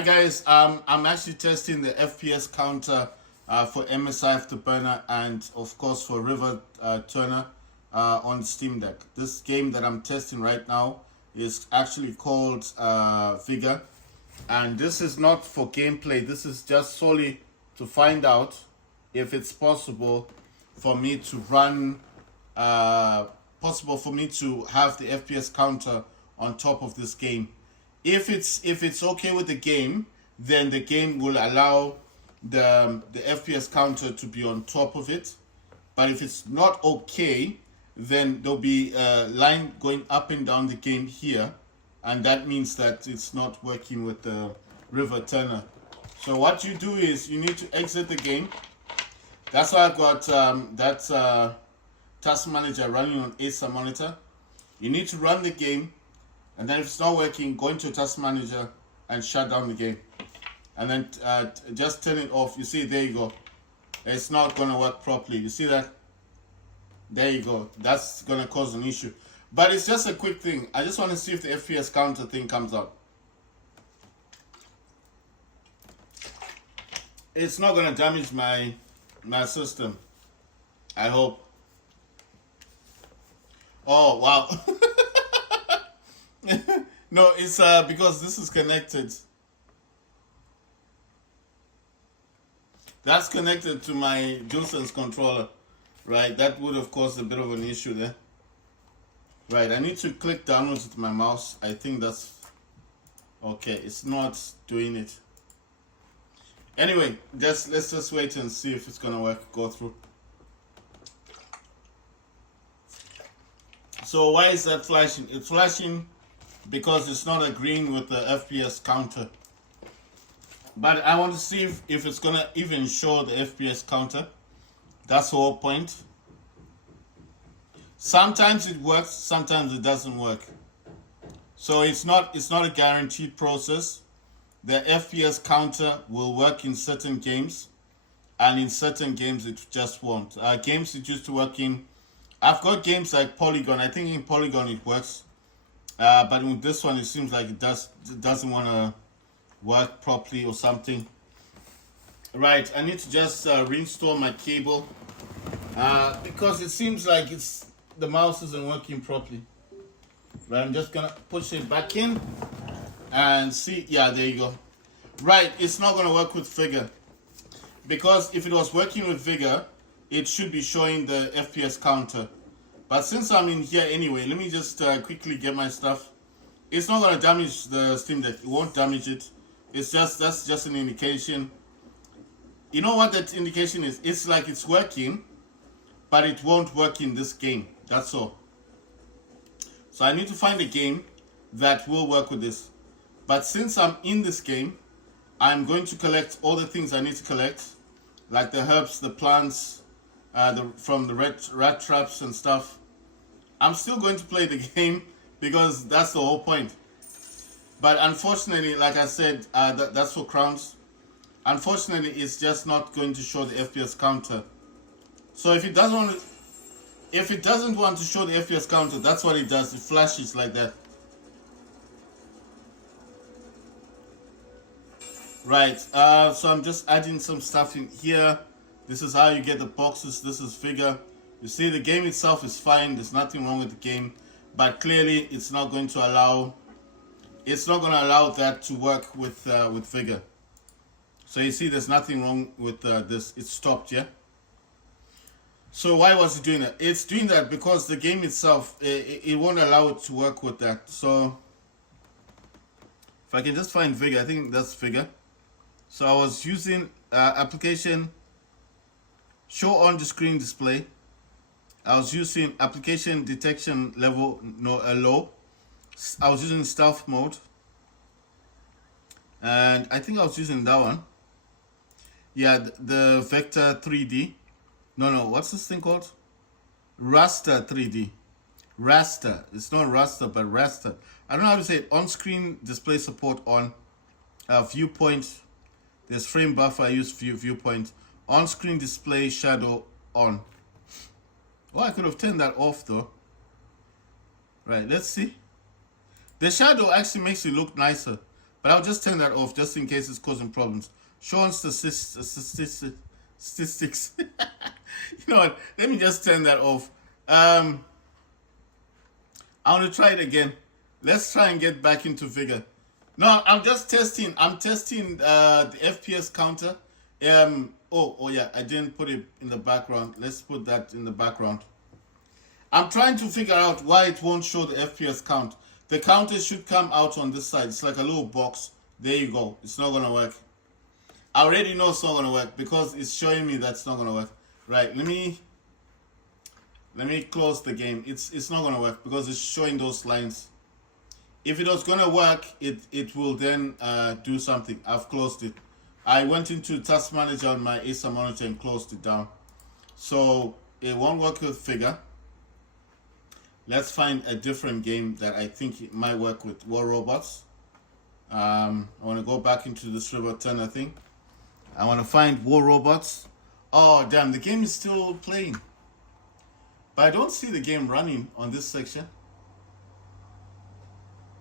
Hi guys, I'm actually testing the FPS counter for MSI Afterburner and of course for River Turner on Steam Deck. This game that I'm testing right now is actually called Vigor, and this is not for gameplay. This is just solely to find out if it's possible for me to run, possible for me to have the FPS counter on top of this game. If it's okay with the game, then the game will allow the FPS counter to be on top of it. But if it's not okay, then there'll be a line going up and down the game here, and that means that it's not working with the River Turner. So what you do is you need to exit the game. That's why I've got that task manager running on Acer monitor. You need to run the game, and then if it's not working, go into task manager and shut down the game. And then just turn it off. You see, there you go. It's not going to work properly. You see that? There you go. That's going to cause an issue. But it's just a quick thing. I just want to see if the FPS counter thing comes out. It's not going to damage my system, I hope. Oh, wow. No, it's because this is connected. That's connected to my DualSense controller, right? That would have caused a bit of an issue there. Right, I need to click downwards with my mouse. I think that's okay. It's not doing it. Anyway, let's just wait and see if it's gonna work. Go through. So why is that flashing? It's flashing because it's not agreeing with the FPS counter. But I want to see if it's gonna even show the FPS counter. That's the whole point. Sometimes it works, sometimes it doesn't work. So it's not a guaranteed process. The FPS counter will work in certain games, and in certain games it just won't. Games it used to work in, I've got games like Polygon. I think in Polygon it works, but with this one it seems like it doesn't want to work properly or something. Right, I need to just reinstall my cable because it seems like the mouse isn't working properly. Right, I'm just gonna push it back in and see. Yeah, there you go. Right, it's not gonna work with Vigor, because if it was working with Vigor, it should be showing the FPS counter. But since I'm in here anyway, let me just quickly get my stuff. It's not gonna damage the Steam Deck. It won't damage it. That's just an indication. You know what that indication is? It's like it's working, but it won't work in this game. That's all. So I need to find a game that will work with this. But since I'm in this game, I'm going to collect all the things I need to collect, like the herbs, the plants, from the rat traps and stuff. I'm still going to play the game because that's the whole point. But unfortunately, like I said, that's for crowns. Unfortunately, it's just not going to show the FPS counter. So if it doesn't want to show the FPS counter, that's what it does. It flashes like that. Right. So I'm just adding some stuff in here. This is how you get the boxes. This is Vigor. You see, the game itself is fine. There's nothing wrong with the game, but clearly it's not going to allow. It's not going to allow that to work with Vigor. So you see, there's nothing wrong with this. It stopped, yeah. So why was it doing that? It's doing that because the game itself, it won't allow it to work with that. So if I can just find Vigor, I think that's Vigor. So I was using application show on the screen display. I was using application detection level low. I was using stealth mode, and I think I was using that one. Yeah, the vector 3D. No, what's this thing called? Raster 3D. Raster. It's not raster, but raster. I don't know how to say it. On-screen display support on. Viewpoint. There's frame buffer. I use viewpoint. On-screen display shadow on. Well, I could have turned that off though. Right, let's see. The shadow actually makes it look nicer. But I'll just turn that off just in case it's causing problems. Show on statistics. You know what? Let me just turn that off. I want to try it again. Let's try and get back into Vigor. No, I'm just testing. I'm testing the FPS counter. Oh yeah, I didn't put it in the background. Let's put that in the background. I'm trying to figure out why it won't show the FPS count. The counter should come out on this side. It's like a little box. There you go. It's not gonna work. I already know it's not gonna work because it's showing me that's not gonna work. Right, let me close the game. It's not gonna work because it's showing those lines. If it was gonna work, it will then do something. I've closed it. I went into Task Manager on my Acer monitor and closed it down. So it won't work with Figure. Let's find a different game that I think it might work with War Robots. I want to go back into this River Turner thing. I want to find War Robots. Oh damn, the game is still playing. But I don't see the game running on this section.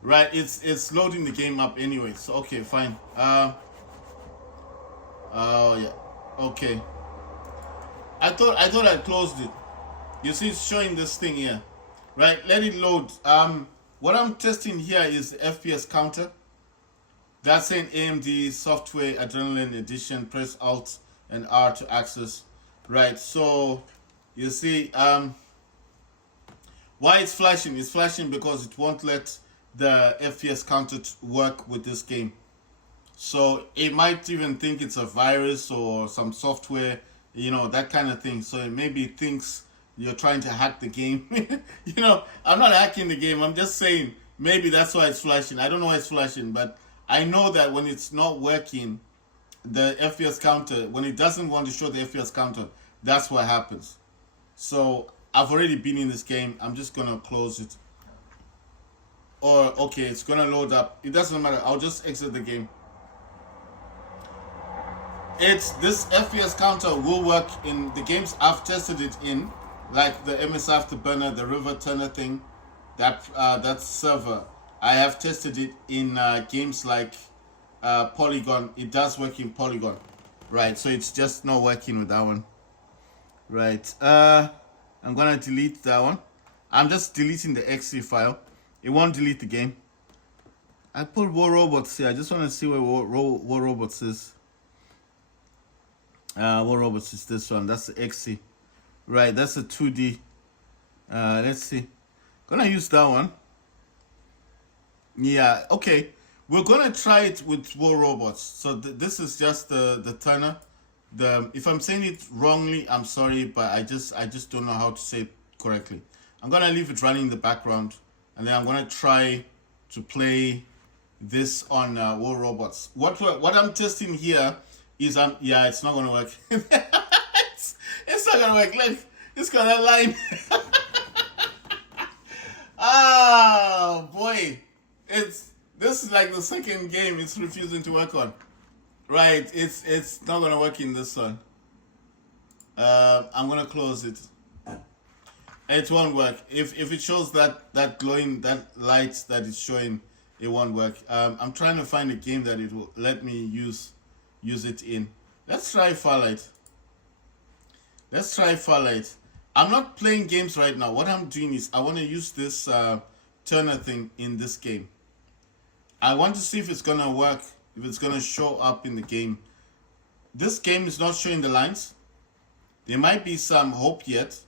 Right, it's loading the game up anyway. So okay, fine. Oh yeah. Okay. I thought I closed it. You see it's showing this thing here. Right, let it load. What I'm testing here is the FPS counter. That's an AMD Software Adrenaline Edition. Press Alt and R to access. Right, so you see why it's flashing. It's flashing because it won't let the FPS counter work with this game. So it might even think it's a virus or some software, you know, that kind of thing. So it maybe thinks you're trying to hack the game. You know, I'm not hacking the game. I'm just saying maybe that's why it's flashing. I don't know why it's flashing, but I know that when it's not working, the FPS counter, when it doesn't want to show the FPS counter, that's what happens. So I've already been in this game. I'm just going to close it. Or, okay, it's going to load up. It doesn't matter. I'll just exit the game. This FPS counter will work in the games I've tested it in, like the MSI Afterburner, the River Turner thing, that server. I have tested it in games like Polygon. It does work in Polygon, right? So it's just not working with that one, right? I'm gonna delete that one. I'm just deleting the exe file. It won't delete the game. I put War Robots here. I just want to see where War Robots is. War Robots is this one. That's the exe. Right, that's a 2D. Let's see. Gonna use that one. Yeah, okay. We're gonna try it with War Robots. So this is just the Turner. If I'm saying it wrongly, I'm sorry, but I just don't know how to say it correctly. I'm gonna leave it running in the background, and then I'm gonna try to play this on War Robots. What I'm testing here is yeah, it's not gonna work. It's not gonna work. Look, it's got that line. Oh boy, this is like the second game it's refusing to work on. Right, it's not gonna work in this one. I'm gonna close it. It won't work. If it shows that glowing, that light that it's showing, it won't work. I'm trying to find a game that it will let me use it in. Let's try Farlight. I'm not playing games right now. What I'm doing is I want to use this Turner thing in this game. I want to see if it's gonna work, if it's gonna show up in the game. This game is not showing the lines. There might be some hope yet.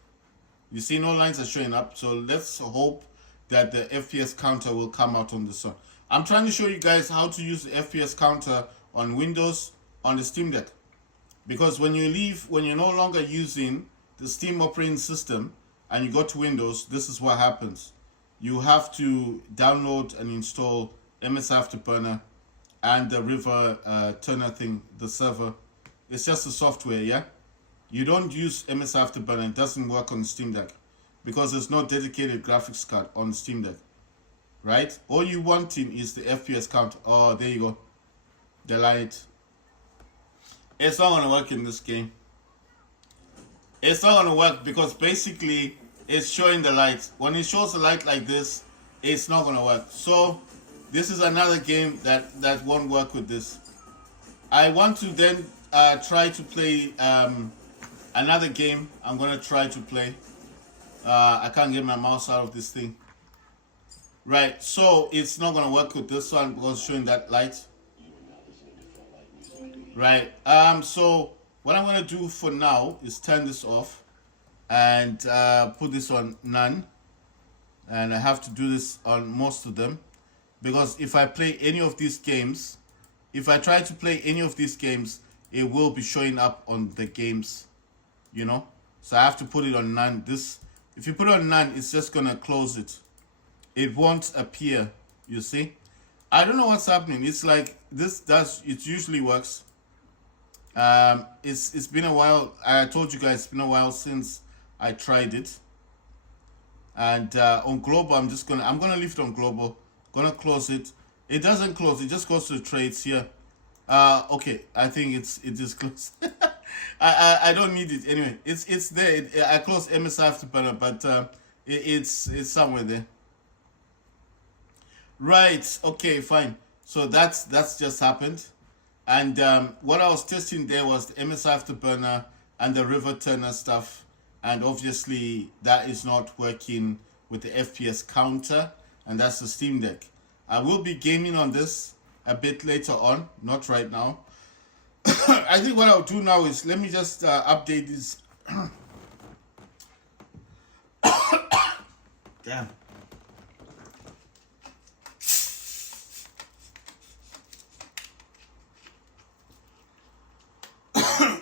You see no lines are showing up, so let's hope that the FPS counter will come out on this one. I'm trying to show you guys how to use the FPS counter on Windows on the Steam Deck. Because when you're no longer using the Steam operating system and you go to Windows, this is what happens. You have to download and install MSI Afterburner and the River Turner thing, the server. It's just the software, yeah? You don't use MSI Afterburner, it doesn't work on the Steam Deck because there's no dedicated graphics card on the Steam Deck, right? All you wanting is the FPS count. Oh, there you go. The light. It's not gonna work in this game. It's not gonna work because basically it's showing the light. When it shows the light like this, it's not gonna work. So this is another game that won't work with this. I want to then try to play another game. I'm gonna try to play. I can't get my mouse out of this thing. Right, so it's not gonna work with this one because showing that light. Right. So what I'm gonna do for now is turn this off and put this on none. And I have to do this on most of them because if I play any of these games, if I try to play any of these games, it will be showing up on the games, you know. So I have to put it on none. This, if you put it on none, it's just gonna close it. It won't appear. You see, I don't know what's happening. It's like this does. It usually works. It's been a while. I told you guys it's been a while since I tried it. And on global, I'm gonna leave it on global. Gonna close it. It doesn't close. It just goes to the trades here. Okay. I think it is closed. I don't need it anyway. It's there. I closed MSI Afterburner, but it's somewhere there. Right. Okay. Fine. So that's just happened. And what I was testing there was the MSI Afterburner and the River Turner stuff. And obviously that is not working with the FPS counter, and that's the Steam Deck. I will be gaming on this a bit later on, not right now. I think what I'll do now is let me just update this. Damn.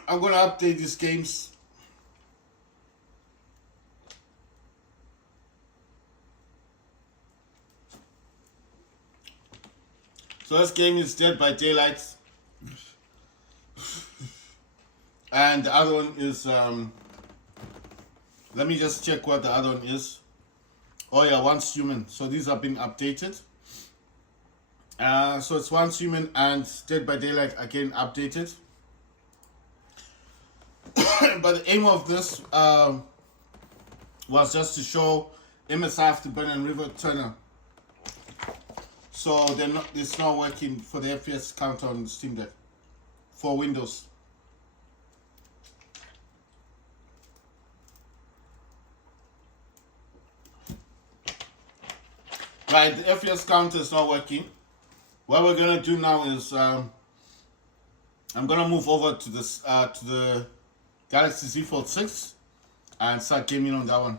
I'm gonna update these games. So this game is Dead by Daylight. And the other one is, let me just check what the other one is. Oh yeah, Once Human. So these have been updated. So it's Once Human and Dead by Daylight again updated. But the aim of this was just to show MSI Afterburner and River Turner. So it's not working for the FPS counter on Steam Deck for Windows. Right, the FPS counter is not working. What we're gonna do now is I'm gonna move over to this to the Galaxy Z Fold 6 and start gaming on that one.